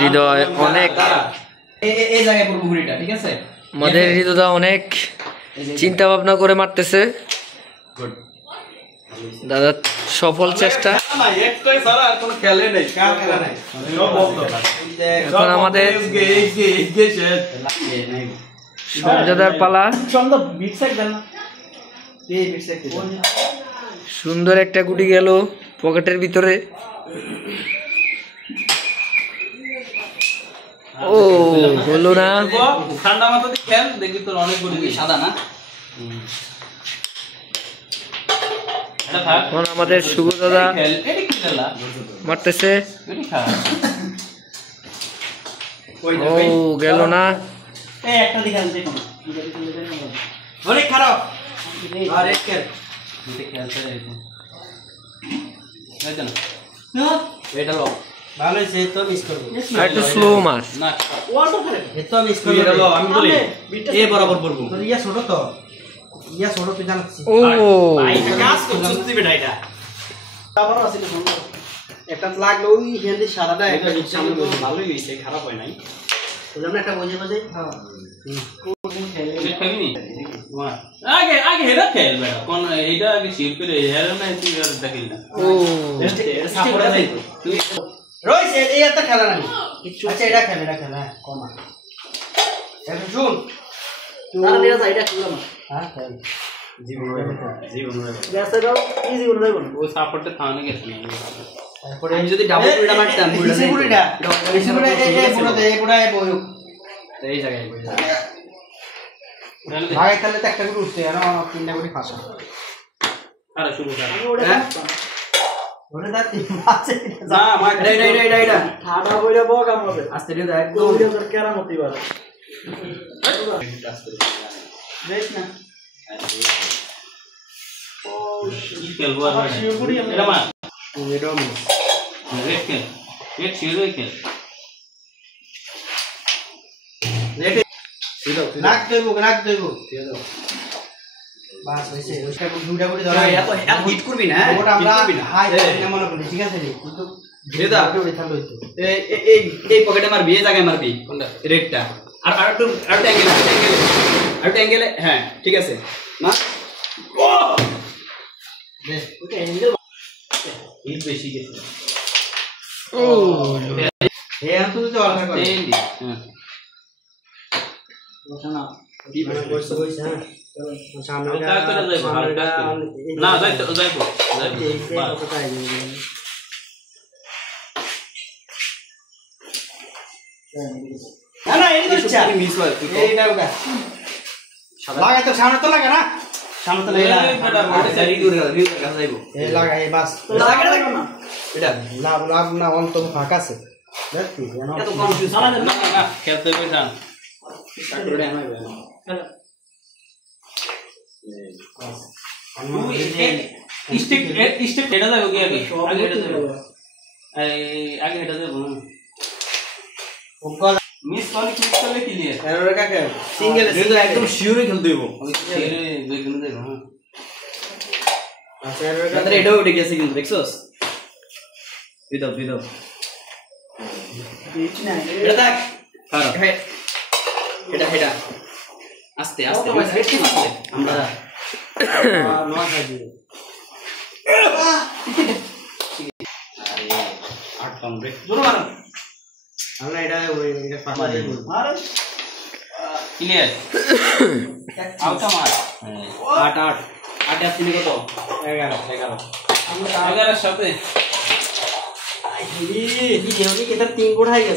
হৃদয় অনেক এই জায়গায় পড়বো গুড়িটা, ঠিক আছে? আমাদের হৃদয়দা অনেক চিন্তা ভাবনা করে মারতেছে। দাদা সফল চেষ্টা। এখন আমাদের সঞ্জয়দার পালা। সুন্দর একটা গুটি গেল পকেটের ভিতরে। ও হলো না। ঠান্ডা মাথা দিয়ে খেল, দেখবি তোর অনেক গুটি সাদা না। এখন আমাদের শুভ দাদা মারতেছে। ও গেল না। অনেক খারাপ। একটু স্লো মার। আমি বলি এ বরাবর পড়বো। ইয়া ছোট তো, ইয়া ছোট তুই জানাচ্ছি। ও কাজ করছিস তুই বেটা এটা। আবার আছে না সুন্দর। একটা লাগলো ওই হেলদি সাদাটা একটা সামনে ভালোই হইছে, খারাপ হয় নাই। বুঝলাম একটা বোঝে বোঝে। হ্যাঁ। খেলবি নি? আগে আগে হেরা খেল বেটা। কোন এইটা আগে শিট করে হেরা না তুই আর দেখিল না। ও সাপোর্ট আছে তুই। রইস এই একটা খেলা না। আচ্ছা এটা খেল কমা। এখন শুন। না নিরা সাইডে খেললাম। হ্যাঁ খেল। জীবন গ্যাসে দাও কি জীবন রইব ও সাপোর্টে থামনে গেছে না। তারপরে আমি যদি ডাবল পুরিটা মারতাম পুরিটা এই পুরা বয়ু এই জায়গায় বয়ু ভাগে খেললে তো একটা করে উঠছে আর তিনটা করে ফাঁসা। আরে শুরু কর ওরে দাঁতি আছে না মা ডাইডা ঠাডা বইরা বগ আমাদের আস্তে রে একদম ভিডিও করে কেরামতি বার বেশ না ও খেলবো আর শিউপুরি এটা মা এটা মা রেড খেল রেড শিউরে খেল রেড রাখ দেবো দিয়ে দাও বাস হইছে ওইটা দুইটা করে ধরা এত হিট করবি না ওটা আমরা হাই না মনে করি ঠিক আছে রে কিন্তু ভেদা ওই থাল হইতো এই পকেটে মারবি এই জায়গায় মারবি কোনটা রেডটা আর একটু অ্যাঙ্গেলে হ্যাঁ ঠিক আছে না ও দে ওটা অ্যাঙ্গেল হিট বেশি গেছে ও এ আর তুই তো আলাদা কর হ্যাঁ বসানা কি বসে হ্যাঁ সামনে না যাইতো না এই তো চাই মিস হয় এইটা ওটা লাগা তো সামনে তো লাগা না সামনে তো লাগা এটা সাইড করে কাছে যাইবো এই লাগা এই বাস লাগা না এটা লাভ না অন তো ফাঁকা আছে দেখি এত কনফিউজ না খেলতে কই যান কাটরে আমায় স্টিক এটা যাবে কি আগে এটা যাবে আগে এটা যাবে ওকল মিস করলে ক্লিয়ার এরর কাকে সিঙ্গেল একদম শিওর খেল দেব শিওরে বেগুন দেব হ্যাঁ আচ্ছা এরর কাকে এটা উঠে গেছে কিন্তু দেখছস দিদাও এটা দেখ হ্যাঁ এটা আস্তে আমরা নয় খাইছি আরে 8 পাউন্ড জোরে মারো আমরা এটা পারে মার ক্লিয়ার আউটটা মার 8 আপনি কত 11 আমরা 11 এর সাথে এই কি এটা 3 গোড়াই গেছে